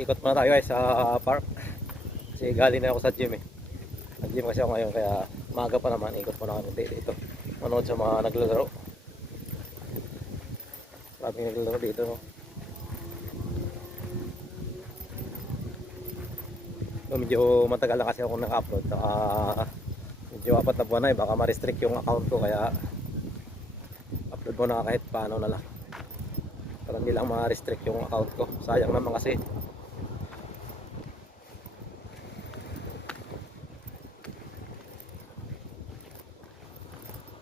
Ikot muna tayo guys sa park. Kasi galing na ako sa gym eh. Nag-gym kasi ako ngayon kaya maaga pa naman. Ikot muna kami dito. Manood sa mga naglalaro. Maraming naglalaro dito. No? So, medyo matagal na kasi ako naka-upload. Medyo 4 na buwan na eh. Baka ma-restrict yung account ko kaya upload mo na kahit paano na lang. Para hindi lang ma-restrict yung account ko. Sayang naman kasi.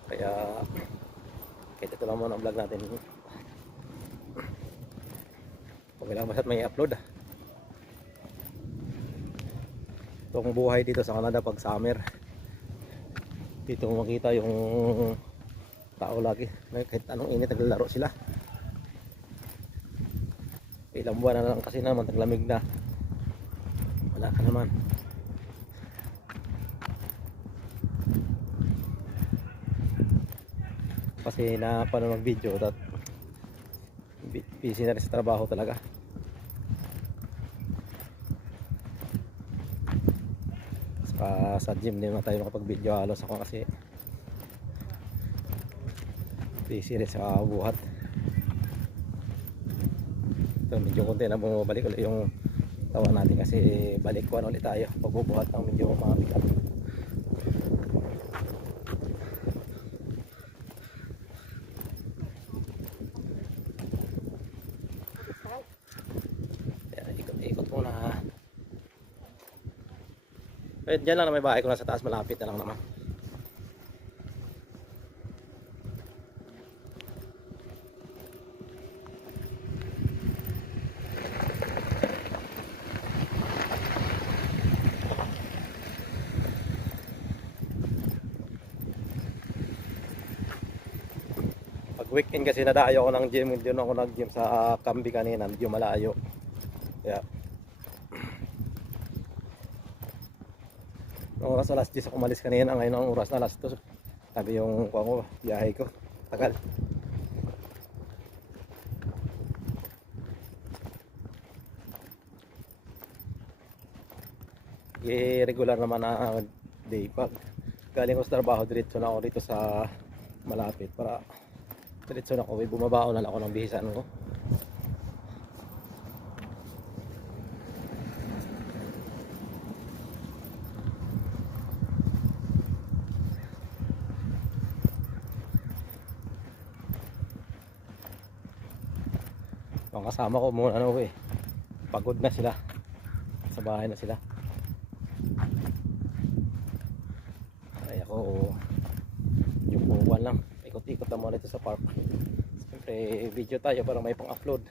Kaya kahit ito lang muna ang vlog natin. Okay lang basta't may upload Itong buhay dito sa Canada pag summer. Dito makita yung tao lagi. Kahit anong init naglalaro sila. Ilang buwan na lang kasi naman taglamig na. Wala ka naman. Kasi na paano mag video at busy na rin sa trabaho talaga. Sa gym din na tayo makapag video halos ako kasi busy rin sa buhat. Ito medyo konti na bumabalik ulit yung tawa natin kasi balik ko ulit tayo pagbubuhat ng medyo mabigat. Ikot muna. Eh, dyan lang na may bahay ko na sa taas, malapit na lang naman. Pag weekend kasi nadayo ako ng gym, hindi ako nag-gym sa Kambi kanina, medyo malayo. Kaya nung oras alas 10 ako umalis kanina, ngayon ang oras na alas 2. Sabi yung biyahe ko, tagal. Regular naman na day pag galing ko sa trabaho, diretso na ako dito sa malapit para diretso na ako, bumabao na lang ako ng bihisan ko. Ang kasama ko muna pagod na sila, sa bahay na sila. Ay ako yung buwan lang, ikot-ikot lang muna ito sa park. Siyempre video tayo para may pang upload.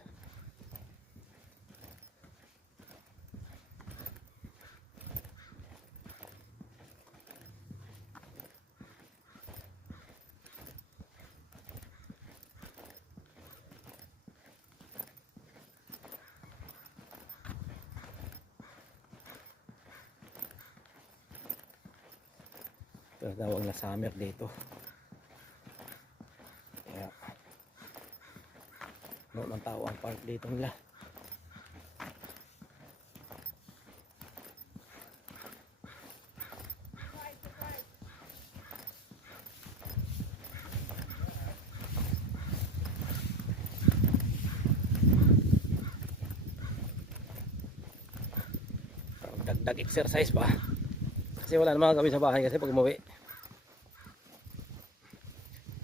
Tawag na summer dito. Kaya noon ang tao ang park dito nila. Dagdag exercise pa. Kasi wala namang gawin sa bahay kasi pag umuwi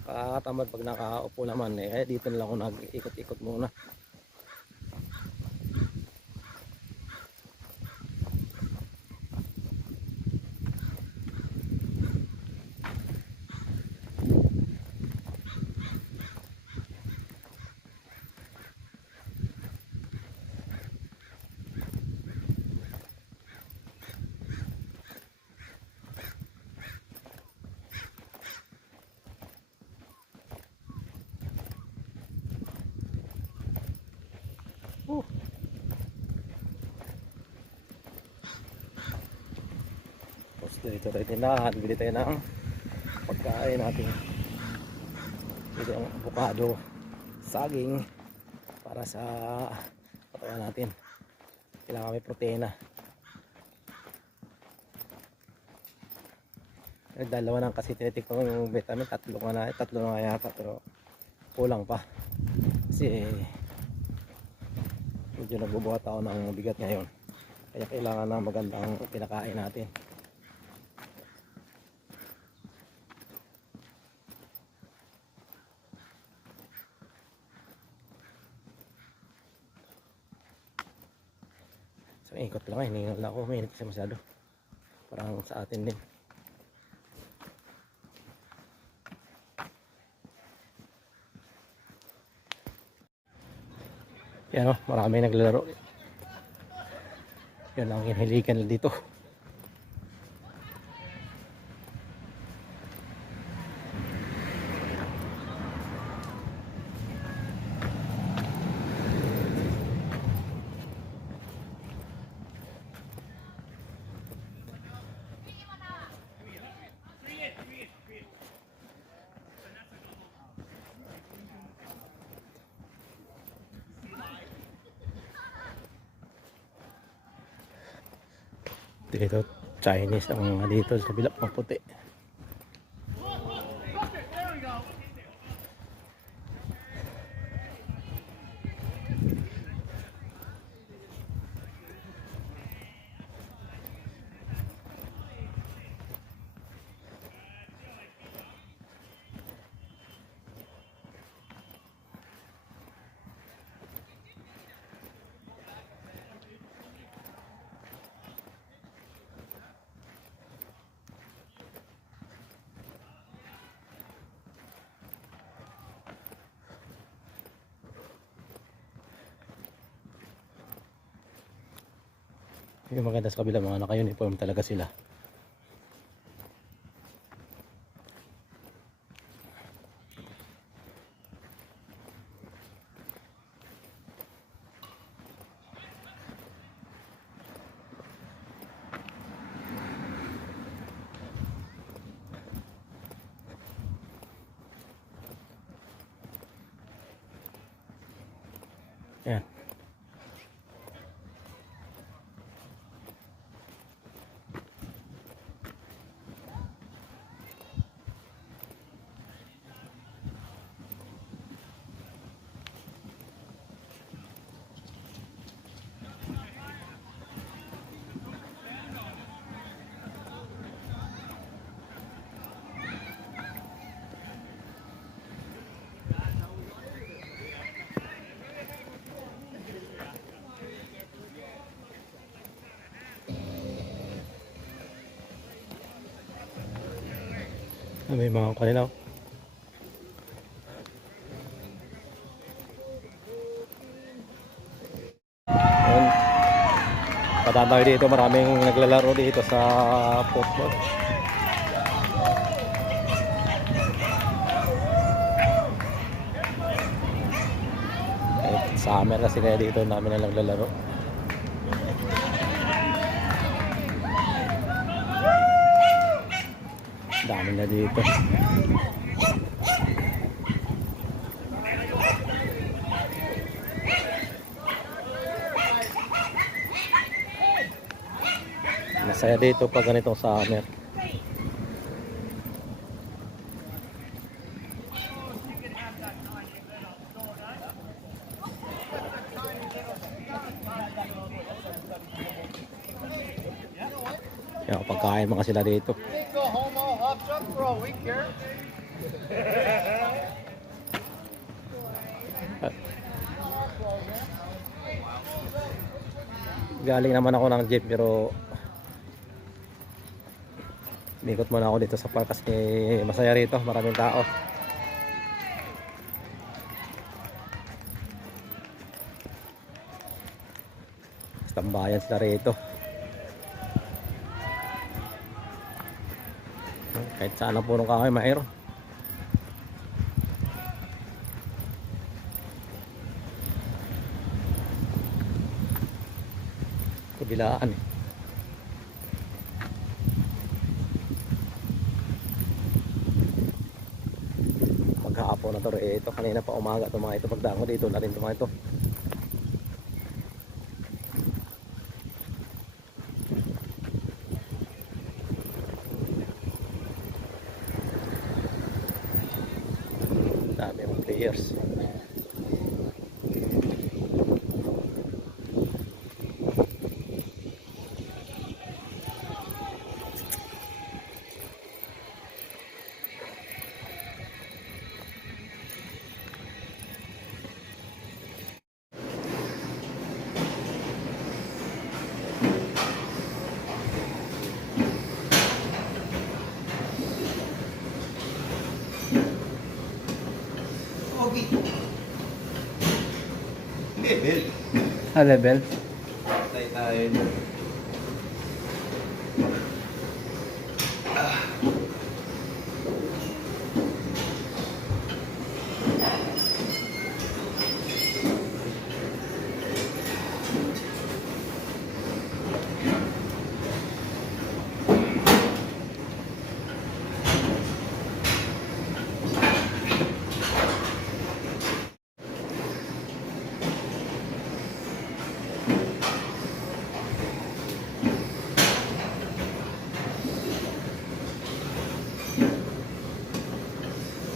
katamad pag nakaupo naman kaya dito na lang ako nag-ikot-ikot muna. Tapos dito tayo tindahan, bili tayo ng pagkain natin. Dito ang avocado, saging para sa katawan natin. Kailangan may proteina. Dalawa lang kasi tinitikman ko yung vitamin, tatlo na yata, pero kulang pa kasi medyo nagbubuhat ako ng bigat ngayon, kaya kailangan na magandang pinakain natin. So ikot lang, hiningal na ako, mainit kasi masyado, parang sa atin din. Yan o, marami naglalaro. Yan ang hinhilikan na dito. Dito Chinese ang mga dito sa kabila pang puti. Yung maganda sa kabila, mga naka-uniform talaga sila. Yan. May mga kanila. Ayun. Patataw dito, maraming naglalaro dito sa football. Summer kasi kaya dito namin na naglalaro. Dami na dito. Masaya dito pag ganitong summer. Yan, pagkain mga sila dito. Galing naman ako ng jeep pero ikot muna ako dito sa park kasi masaya rito, maraming tao. Tambayan sila rito. Kahit saan ang punong kahoy mayroon. Kabilaan eh. Maghapon na to ito. Kanina pa umaga itong mga ito. Pagdaan ko dito na rin itong mga ito. Level. Level. Tayo tayo.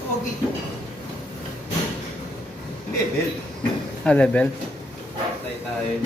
Okay. Level. Level. Tayo tayo.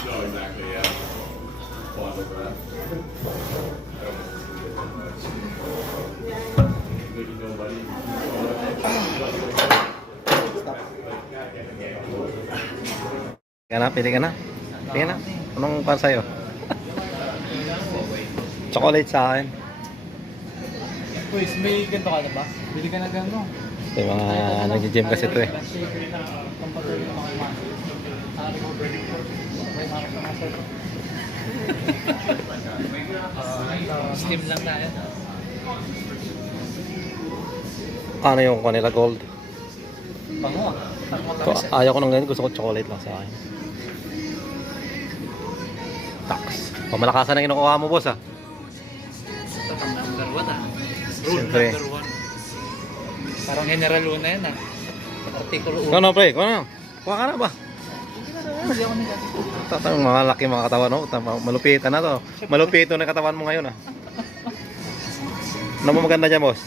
No, exactly, yeah. Photograph. Maybe nobody. Pili ka na. Pili ka na. Anong para sa'yo? Chocolate sa akin. Boys, may ganito ka na ba? Bili ka na gano'n. Yung mga nag-gym kasi ito eh. Steam lang tayo. Ano yung kanila gold? Bango ah. Ayaw ko ng ganyan. Gusto ko chocolate lang sa akin. Tax. Pamalakasan na kinukuha mo, boss ah. Ito pang number 1 ah. Rule Siyempre. number 1. Parang General Luna yan ah. Artikulo 1. Ano pre? Ano? Kuha ka na ba? Hindi ako nagkakita. Tatang mga laki mga katawan mo. Malupitan na to. Malupito na katawan mo ngayon ah. Ano mo maganda dyan, boss?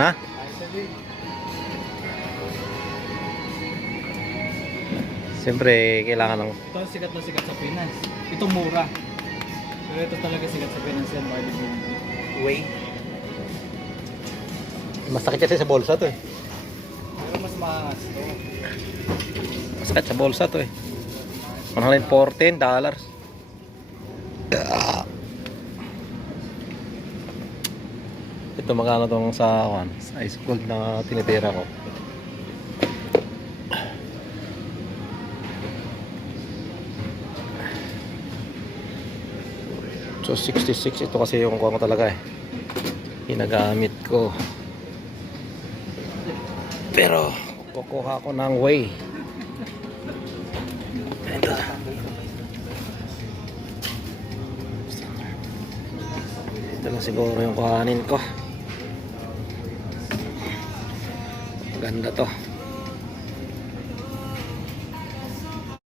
Ha? Siyempre, kailangan ng... Ito ang sikat na sikat sa Pinas. Ito mura. Pero ito talaga sikat sa Pinas yan. Way. Masakit kasi sa bulsa to eh. Pero mas maangas ito. Masakit sa bulsa to eh. $114. Ito magkano tong sa ice cold na tinitira ko. So 66 ito kasi yung kuha ko talaga eh. Ginagamit ko. Pero kukuha ko ng whey. Ito na. Ito na siguro yung kuhanin ko. Ganda to.